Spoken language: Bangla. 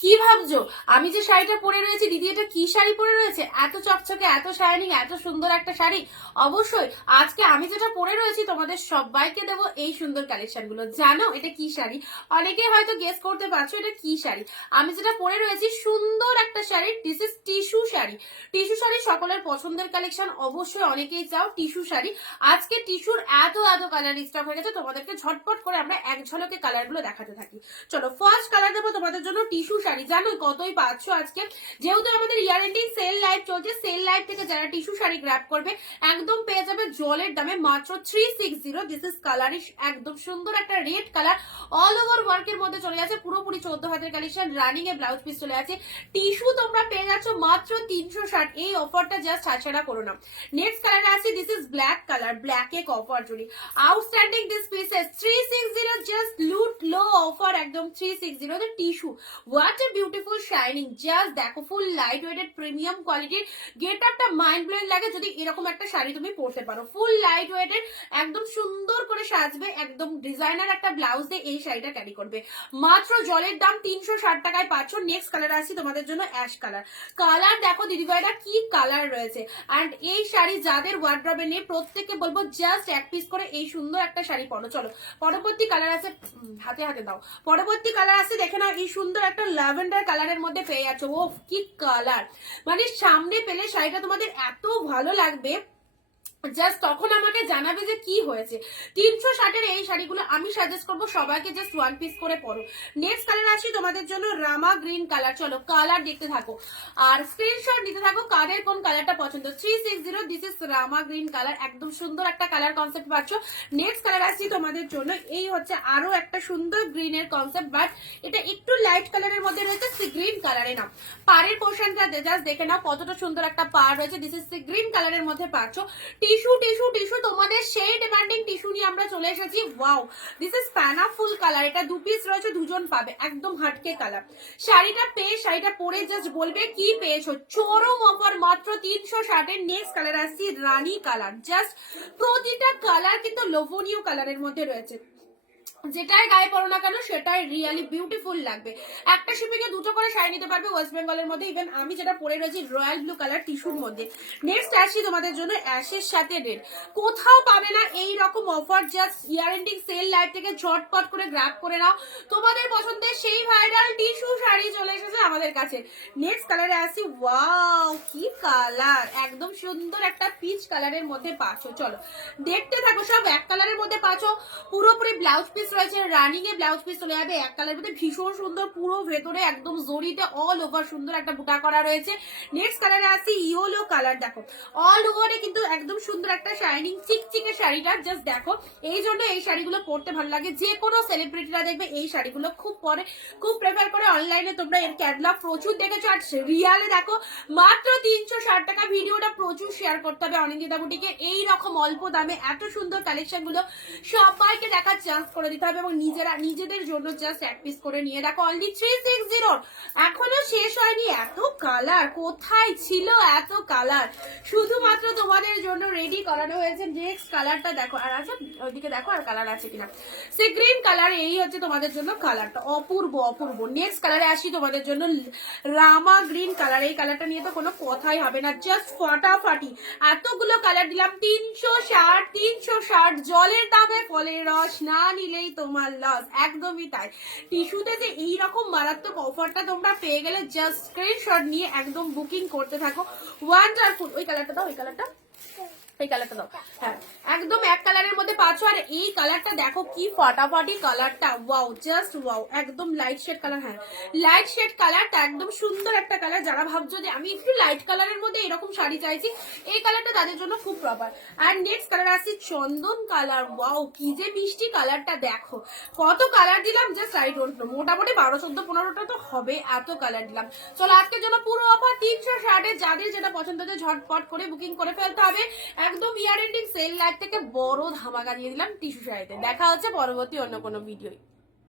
কি ভাবছ? আমি যে শাড়িটা পরে রয়েছি, দিদি, এটা কি শাড়ি পরে রয়েছে? এত চকচকে, এত শাইনিং এত সুন্দর একটা শাড়ি। অবশ্যই, আজকে আমি যেটা পরে রয়েছি, তোমাদের সবাইকে দেব এই সুন্দর কালেকশনগুলো জানো, এটা কি শাড়ি? অনেকে হয়তো গেস করতে পারছ, এটা কি শাড়ি? আমি যেটা পরে রয়েছি, সুন্দর sari this is tissue sari. Tissue sari সকলের পছন্দের কালেকশন অবশ্যই অনেকেই চাও টিস্যু শাড়ি। আজকে টিস্যুর এত এত কালার স্টক হয়ে গেছে, তোমাদেরকে ঝটপট করে আমরা এক ঝলকে কালারগুলো দেখাতে থাকি। চলো ফার্স্ট কালার দেবো তোমাদের জন্য টিস্যু শাড়ি। জানো কতই পাচ্ছ আজকে? যেহেতু আমাদের ইয়ার এন্ডিং সেল লাইভ চলছে সেল লাইভ থেকে যারা টিস্যু শাড়ি গ্র্যাপ করবে, একদম পেয়ে যাবে জলের দামে মাত্র three six zero this is colourish একদম সুন্দর একটা রেড কালার অল ওভার ওয়ার্কের মধ্যে চলে যাচ্ছে পুরোপুরি চোদ্দ হাজার collection running a blouse piece চলে আছে টিস্যু তোমরা পেয়ে যাচ্ছ মাত্র তিনশো ষাট। এই অফারটা জাস্ট ছাড়া করো না। নেক্সট কালার আছে this is black colour black এক অফার জুড়ি। Outstanding this pieces three six zero just loot low offer একদম three six zero tissue what a beautiful shining just দেখো ফুল লাইট ওয়েটেড প্রিমিয়াম কোয়ালিটির গেট আপটা মাইন্ড ব্লোয়িং লাগে যদি এরকম একটা শাড়ি তুমি পরতে পারো। ফুল লাইট ওয়েটেড একদম সুন্দর করে সাজবে, একদম ডিজাইনার একটা ব্লাউজ দিয়ে এই শাড়িটা ক্যারি করবে। মাত্র জলের দাম তিনশো ষাট টাকায় পাচ্ছ। নেক্সট কালার আসছি তোমাদের জন্য অ্যাশ কালার কালার দেখো দিদিভাইরা কি কালার রয়েছে। অ্যান্ড এই শাড়ি যাদের ওয়ার্ড্রবে নেই, প্রত্যেককে বলব জাস্ট এক পিস করে এই সুন্দর একটা শাড়ি পরো। চলো, পরবর্তী কালার আছে হাতে হাতে দাও। পরবর্তী কালার আছে, দেখে নাও, এই সুন্দর একটা ল্যাভেন্ডার কালারের মধ্যে পেয়ে যাচ্ছ। ও কি কালার মানে সামনে পেলে শাড়িটা তোমাদের এত ভালো লাগবে জাস্ট তখন আমাকে জানাবে যে কি হয়েছে। তিনশো ষাটের এই শাড়িগুলো আমি সাজেস্ট করব, সবাইকে জাস্ট ওয়ান পিস করে পরো। নেক্সট কালার আসি তোমাদের জন্য রামা গ্রিন কালার চলো কালার দেখতে থাকো। আর স্ক্রিনশট নিতে থাকো কারের কোন কালারটা পছন্দ। Three six zero this is Rama green colour একদম সুন্দর একটা কালার কনসেপ্ট পাচ্ছ। নেক্সট কালার আসি তোমাদের জন্য। এই হচ্ছে আরও একটা সুন্দর গ্রিনের কনসেপ্ট বাট এটা একটু লাইট কালারের মধ্যে রয়েছে গ্রিন কালারে না। পাড়ের পোর্শনটা জাস্ট দেখে নাও কতটা সুন্দর একটা পাড় রয়েছে। দিস ইস সি গ্রিন কালারের মধ্যে পাচ্ছ। টিস্যু টিস্যু টিস্যু, তোমাদের সেই ডিমান্ডিং টিস্যু নিয়ে আমরা চলে এসেছি। ওয়াও দিস ইজ প্যানা ফুল কালার এটা দু পিস রয়েছে, দুজন পাবে, একদম হাটকে কালার শাড়িটা পেয়ে, শাড়িটা পরে জাস্ট বলবে, কি পেয়েছ? চরম অফার মাত্র তিনশো ষাটের নেক্সট কালার আসছি রানী কালার জাস্ট প্রতিটা কালার কিন্তু লোভনীয় কালারের মধ্যে রয়েছে। যেটাই গায়ে পড়ো না কেন, সেটাই রিয়ালি বিউটিফুল লাগবে। একটা শিপিংয়ে দুটো করে শাড়ি নিতে পারবে ওয়েস্ট বেঙ্গলের মধ্যে ইভেন আমি যেটা পরে রয়েছি রয়্যাল ব্লু কালার টিস্যুর মধ্যে। নেক্সট আসি তোমাদের জন্য অ্যাশের সাথে রেড কোথাও পাবে না এই রকম offer just year ending sale live থেকে ঝটপট করে গ্র্যাব করে নাও। তোমাদের পছন্দের সেই ভাইরাল টিস্যু শাড়ি চলে এসেছে আমাদের কাছে। নেক্সট কালারে আসি ওয়াও কি কালার একদম সুন্দর একটা পিচ কালারের মধ্যে পাচ্ছ, চলো। দেখতে থাকো সব, এক কালারের মধ্যে পাচ্ছ, পুরোপুরি ব্লাউজ পিস রয়েছে রানিং এ ব্লাউজ পিস চলে যাবে, এক কালারের মধ্যে ভীষণ সুন্দর, পুরো ভেতরে একদম জরিতে অল ওভার সুন্দর একটা বুটা করা রয়েছে। নেক্সট কালারে আসি ইয়েলো কালার দেখো। অল ওভারে কিন্তু একদম সুন্দর একটা শাইনিং চিকচিকে শাড়িটা জাস্ট দেখো। এই জন্য এই শাড়িগুলো পরতে ভালো লাগে। যে কোনো সেলিব্রিটিরা দেখবে এই শাড়িগুলো খুব পরে, খুব প্রেফার করে অনলাইনে তোমরা এর ক্যাটলগ প্রচুর দেখেছ। আর রিয়ালে দেখো, মাত্র তিনশো ষাট টাকা ভিডিওটা প্রচুর শেয়ার করতে হবে অনিন্দিতা বুটিকে এই রকম অল্প দামে এত সুন্দর কালেকশনগুলো সবাইকে দেখার চান্স করে দিতে হবে এবং নিজেরা, নিজেদের জন্য জাস্ট এক পিস করে নিয়ে। দেখো অনলি থ্রি সিক্স জিরো এখনও শেষ হয়নি। এত কালার কোথায় ছিল এত কালার শুধুমাত্র তোমাদের জন্য রেডি করানো হয়েছে। নেক্সট কালারটা দেখো। আর আছে ওইদিকে দেখো আর কালার আছে কিনা। সে গ্রিন কালার এই হচ্ছে তোমাদের জন্য কালারটা অপূর্ব অপূর্ব। নেক্সট কালারে আসি তোমাদের জন্য রামা গ্রিন কালার এই কালারটা নিয়ে তো কোনো কথাই হবে না। জাস্ট ফাটাফাটি। এতগুলো কালার দিলাম। তিনশো ষাট তিনশো ষাট। জলের দামে ফলের রস না নিলেই তোমার লস একদমই তাই। টিস্যুতে যে এইরকম মারাত্মক অফারটা তোমরা পেয়ে গেলে জাস্ট স্ক্রিনশট নিয়ে একদম বুকিং করতে থাকো। ওয়ান্ডারফুল ওই কালারটা দাও, ওই কালারটা এই কালারটা দাও। হ্যাঁ। একদম এক কালারের মধ্যে পাচ্ছ, আর এই কালারটা দেখো কি ফাটাফাটি কালারটা। ওয়াও জাস্ট ওয়াও একদম লাইট শেড কালার হ্যাঁ। লাইট শেড কালারটা একদম সুন্দর একটা কালার যারা ভাবছ যে আমি একটু লাইট কালারের মধ্যে এরকম শাড়ি চাইছি, এই কালারটা তাদের জন্য খুব প্রপার আর নেক্সট কালার আছে চন্দন কালার ওয়াও কি যে মিষ্টি কালারটা দেখো। কত কালার দিলাম জাস্ট আই ডোন্ট মোটামুটি বারো, চোদ্দ, পনেরোটা তো হবে, এত কালার দিলাম। চলো, আজকের জন্য পুরো অফার তিনশো ষাটে যাদের যেটা পছন্দ হচ্ছে, ঝটপট করে বুকিং করে ফেলতে হবে। একদম ইয়ার এন্ডিং সেল লাইফ থেকে বড় ধামাকা দিয়ে দিলাম টিস্যু শাড়িতে। দেখা হচ্ছে পরবর্তী অন্য কোনো ভিডিওয়।